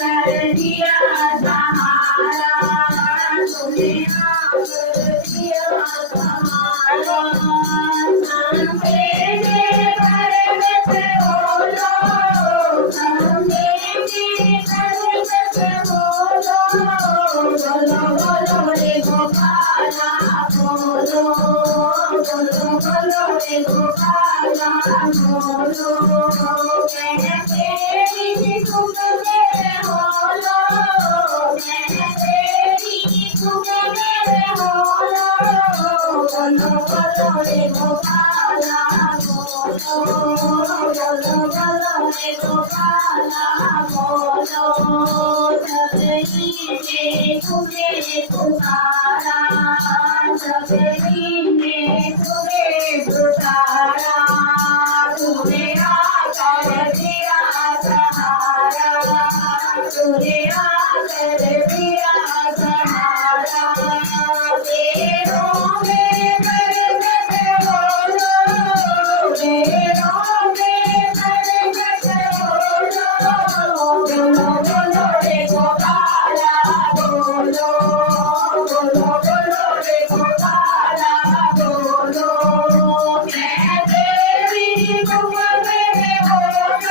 कर दिया सहारा तूने आकर दिया सहारा मेरे घर में से बोलो मेरे घर में से बोलो बोलो बोलो रे गोपाला बोलो बोलो बोलो रे गोपाला बोलो मैं तेरी तुम मेरे बोलो मैं तेरी तुम मेरे बोलो बोलो बोलो रे गोपाला बोलो बोलो बोलो रे गोपाला बोलो सबरी ने तुम्हें पुकारा सबरी ने तुम्हें पुकारा तूने आकर दिया सहारा तूने आकर दिया सहारा